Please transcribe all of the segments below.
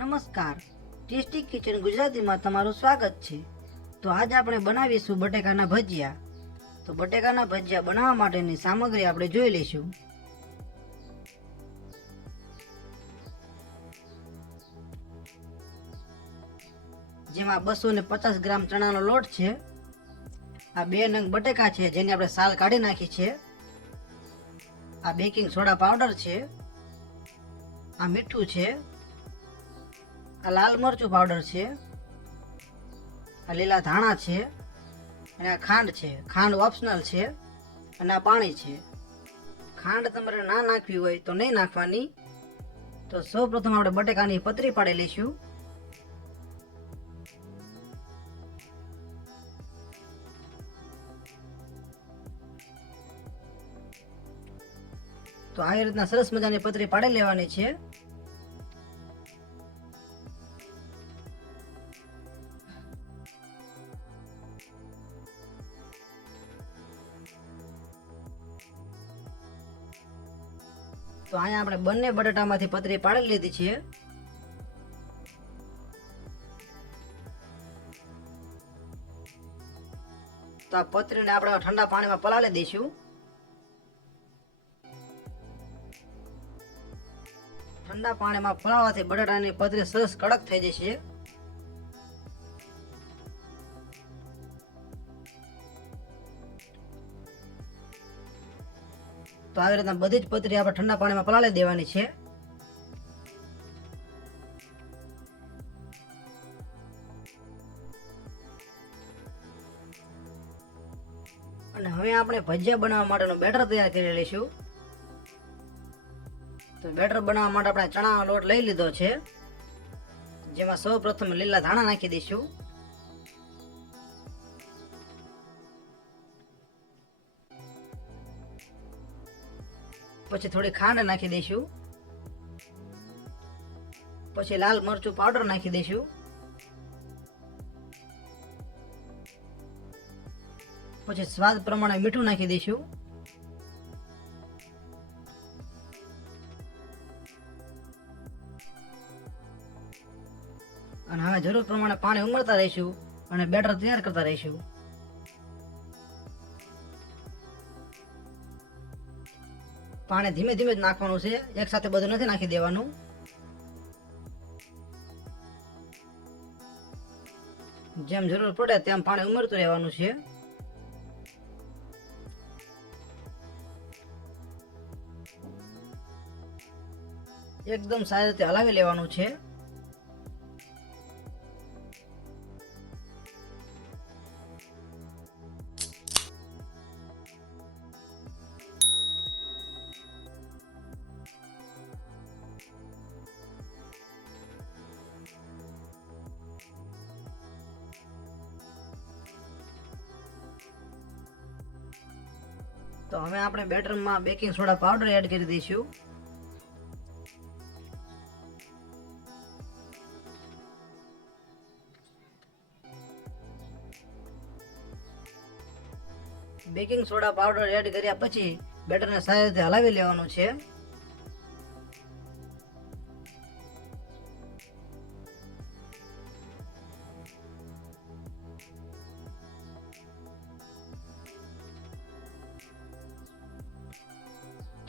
નમસ્કાર. Tasty kitchen ગુજરાતીમાં તમારું સ્વાગત છે. તો આજે આપણે બનાવીશું બટેકાના ભજીયા. તો બટેકાના ભજીયા બનાવવા માટેની સામગ્રી આપણે જોઈ લઈશું. જેમાં બસો ને પચાસ ગ્રામ ચણાનો લોટ છે. આ બે નંગ બટેકા છે, જેની આપણે સાલ કાઢી નાખી છે. આ બેકિંગ સોડા પાવડર છે. આ મીઠું છે. આ લાલ મરચું પાવડર છે, આ લીલા ધાણા છે, અને આ ખાંડ છે. ખાંડ ઓપ્શનલ છે અને આ પાણી છે. ખાંડ તમારે ના નાખવી હોય તો નહીં નાખવાની. તો સૌ પ્રથમ આપણે બટેકાની પતરી પાડી લઈશું. તો આવી રીતના સરસ મજાની પતરી પાડી લેવાની છે. તો અહીંયા આપણે બંને બટાટામાંથી પતરી પાડી લીધી છે. તો આ પતરીને આપણે ઠંડા પાણીમાં પલાળી દઈશું. ઠંડા પાણીમાં પલાળવાથી બટાટાની પતરી સરસ કડક થઈ જશે. આવી રીતના બધી જ પતરી આપણે ઠંડા પાણીમાં પલાળી દેવાની છે. અને હવે આપણે ભજીયા બનાવવા માટેનું બેટર તૈયાર કરી લઈશું. તો બેટર બનાવવા માટે આપણે ચણાનો લોટ લઈ લીધો છે. જેમાં સૌ પ્રથમ લીલા ધાણા નાખી દઈશું. પછી થોડી ખાંડ નાખી દઈશું. પછી લાલ મરચું પાવડર નાખી દઈશું. પછી સ્વાદ પ્રમાણે મીઠું નાખી દઈશું. અને હવે જરૂર પ્રમાણે પાણી ઉમેરતા રહીશું અને બેટર તૈયાર કરતા રહીશું. પાણી ધીમે ધીમે જ નાખવાનું છે. એક સાથે બધું નથી નાખી દેવાનું. જેમ જરૂર પડે તેમ પાણી ઉમેરતું રહેવાનું છે. એકદમ સારી રીતે હલાવી લેવાનું છે. તો હવે આપણે બેટરમાં બેકિંગ સોડા પાવડર એડ કરી દઈશું. બેકિંગ સોડા પાવડર એડ કર્યા પછી બેટરને સારી રીતે હલાવી લેવાનું છે.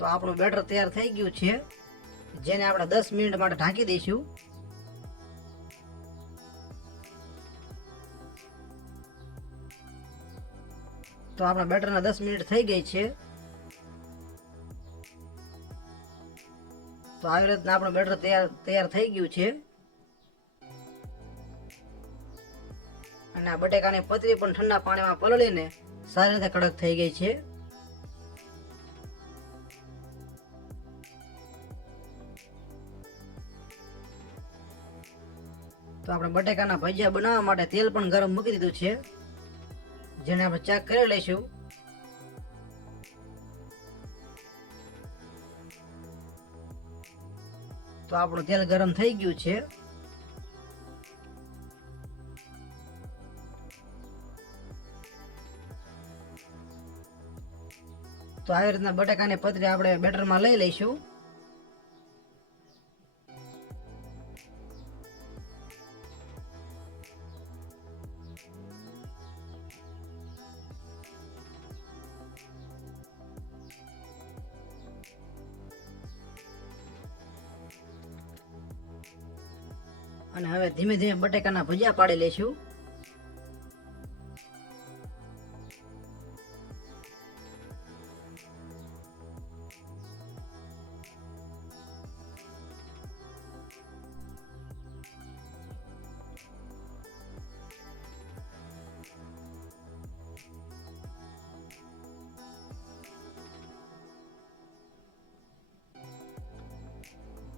તો આપણું બેટર તૈયાર થઈ ગયું છે. જેને આપણે દસ મિનિટ માટે ઢાંકી દઈશું. તો આપણા બેટરના દસ મિનિટ થઈ ગઈ છે. તો આવી રીતના આપણું બેટર તૈયાર તૈયાર થઈ ગયું છે. અને આ બટેકાની પતરી પણ ઠંડા પાણીમાં પલળીને સારી રીતે કડક થઈ ગઈ છે. તો આપણે બટેકાના ભજીયા બનાવવા માટે તેલ પણ ગરમ મૂકી દીધું છે. જેને આપણે ચેક કરી લઈશું. તો આપણું તેલ ગરમ થઈ ગયું છે. તો આવી રીતના બટાકાની પતરી આપણે બેટરમાં લઈ લઈશું. અને હવે ધીમે ધીમે બટેકાના ભજીયા પાડી લઈશું.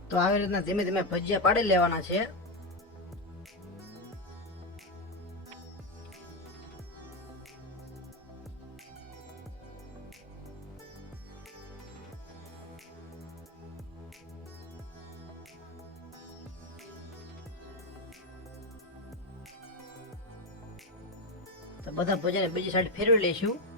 તો આવી રીતના ધીમે ધીમે ભજીયા પાડી લેવાના છે. બધા ભજન બીજી સાઈડ ફેરવી લઈશું.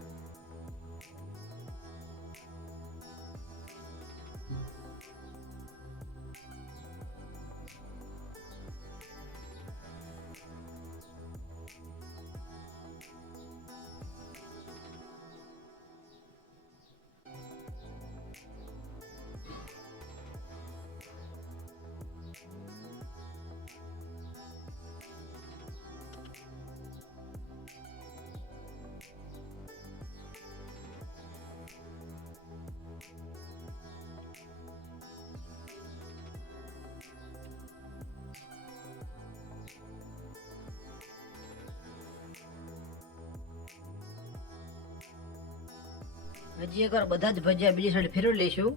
હજી એકવાર બધા જ ભજીયા બીજી સાઈડ ફેરવી લઈશું.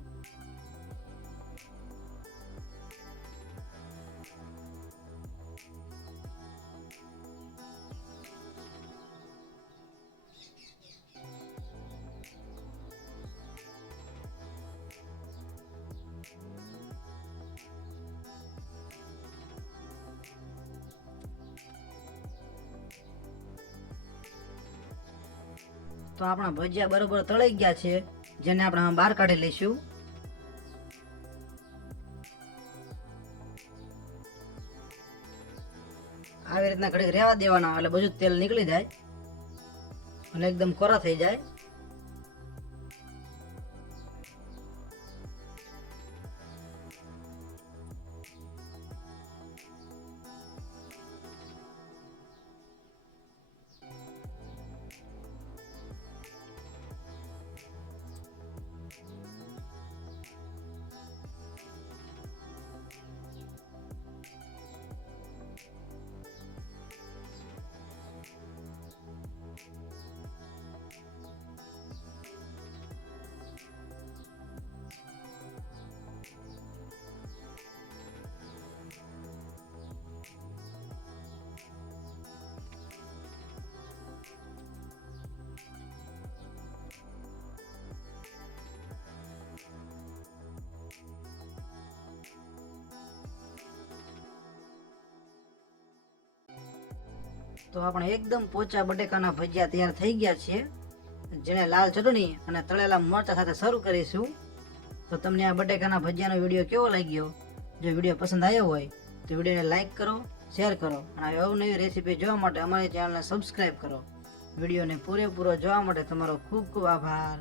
તો આપણા ભજીયા બરોબર તળાઈ ગયા છે, જેને આપણે બહાર કાઢી લઈશું. આવી રીતના ઘડીક રહેવા દેવાના એટલે બધું તેલ નીકળી જાય અને એકદમ કોરા થઈ જાય. તો આપણે એકદમ પોચા બટેકાના ભજીયા તૈયાર થઈ ગયા છે. જેને લાલ ચટણી અને તળેલા મરચા સાથે શરૂ કરીશું. તો તમને આ બટેકાના ભજીયાનો વીડિયો કેવો લાગ્યો? જો વીડિયો પસંદ આવ્યો હોય, તો વિડીયોને લાઈક કરો, શેર કરો અને અવનવી રેસીપી જોવા માટે અમારી ચેનલને સબસ્ક્રાઈબ કરો. વિડીયોને પૂરેપૂરો જોવા માટે તમારો ખૂબ ખૂબ આભાર.